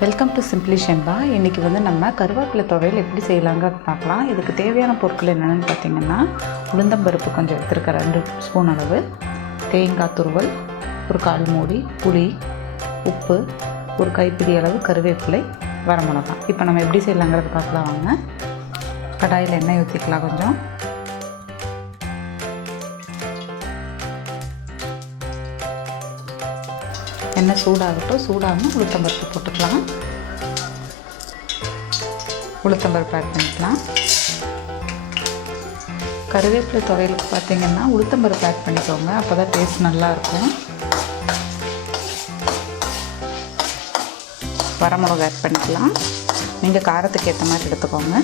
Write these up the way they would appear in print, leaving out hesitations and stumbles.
Welcome to simply Shenba. இன்றைக்கி நம்ம கருவேப்பிலை துவையல் எப்படி செய்யலாங்க பார்க்கலாம். இதுக்கு தேவையான பொருட்கள் என்னென்னு பார்த்தீங்கன்னா, உளுந்தம்பருப்பு கொஞ்சம் எடுத்துருக்க 2 ஸ்பூன் அளவு, தேங்காய் துருவல், ஒரு 1/4 மூடி புளி, உப்பு, ஒரு கைப்பிடி அளவு கருவேப்பிலை, வரமிளகாய். இப்போ நம்ம எப்படி செய்யலாங்கிறத பார்க்கலாம் வாங்க. கடாயில் எண்ணெய் ஊற்றிக்கலாம். கொஞ்சம் எண்ணெய் சூடாகட்டும். சூடாகவும் உளுத்தம்பருப்பு போட்டுக்கலாம். உளுத்தம்பருப்பு ஆட் பண்ணிக்கலாம். கருவேப்பிலை துவையலுக்கு பார்த்திங்கன்னா உளுத்தம்பருப்பு ஆட் பண்ணிக்கோங்க, அப்போ தான் டேஸ்ட் நல்லாயிருக்கும். வரமிளகா ஆட் பண்ணிக்கலாம். நீங்கள் காரத்துக்கு ஏற்ற மாதிரி எடுத்துக்கோங்க.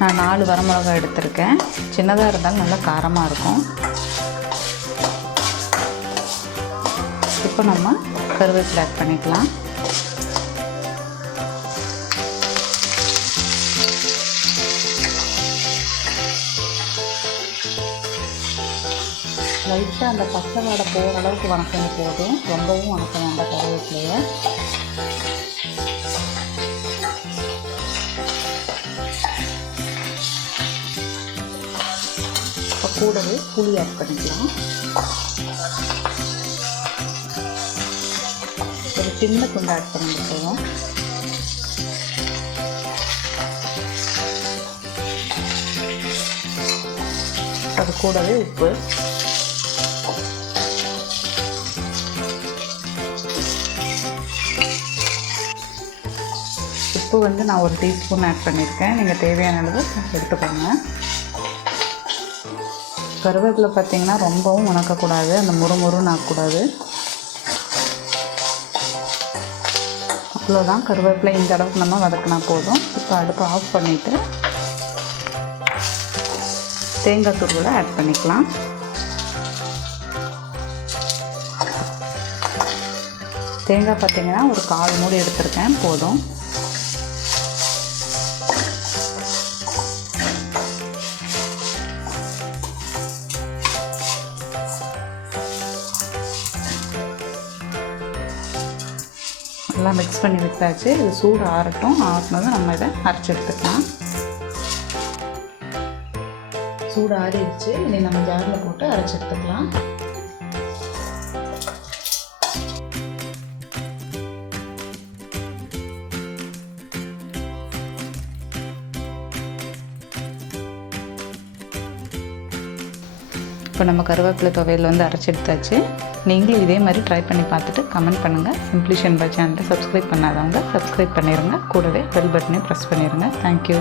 நான் 4 வரமிளகா எடுத்திருக்கேன். சின்னதாக இருந்தாலும் நல்லா காரமாக இருக்கும். இப்போ நம்ம கருவேப்பிலை ஆட் பண்ணிக்கலாம். லைட்டாக அந்த பச்சை வாடை போகிற அளவுக்கு வணக்கம் போதும், ரொம்பவும் வணக்கம் வேண்டாம் கருவேப்பிலையை. இப்போ கூடவே புளி ஆட் பண்ணிக்கலாம். ஒரு சின்ன துண்டு ஆட் பண்ணிக்கலாம். அது கூடவே உப்பு, உப்பு நான் 1 டீஸ்பூன் ஆட் பண்ணியிருக்கேன். நீங்கள் தேவையான அளவு எடுத்துக்கோங்க. கருவேப்பிலை பார்த்திங்கன்னா ரொம்பவும் வணக்கக்கூடாது, அந்த முறுமுறுன்னு ஆகக்கூடாது. அவ்வளோதான், கருவேப்பிலை இந்த அளவுக்கு நம்ம வதக்கினா போதும். இப்போ அடுப்பை ஆஃப் பண்ணிவிட்டு தேங்காய் துருவலை ஆட் பண்ணிக்கலாம். தேங்காய் பார்த்திங்கன்னா ஒரு 1/4 மூடி எடுத்திருக்கேன், போதும். நல்லா மிக்ஸ் பண்ணி விட்டாச்சு. இது சூடு ஆறட்டும். ஆறினதும் நம்ம இதை அரைச்சி எடுத்துக்கலாம். சூடு ஆறிடுச்சு. இனி நம்ம ஜாரில் போட்டு அரைச்சி எடுத்துக்கலாம். இப்போ நம்ம கருவேப்பிலை துவையல் அரைச்சி எடுத்தாச்சு. நீங்களும் இதே மாதிரி ட்ரை பண்ணி பார்த்துட்டு கமெண்ட் பண்ணுங்கள். சிம்பிளி ஷென்பா சேனலை சப்ஸ்கிரைப் பண்ணாதவங்க சப்ஸ்கிரைப் பண்ணிடுங்க. கூடவே பெல் பட்டனையும் ப்ரெஸ் பண்ணிடுங்க. தேங்க்யூ.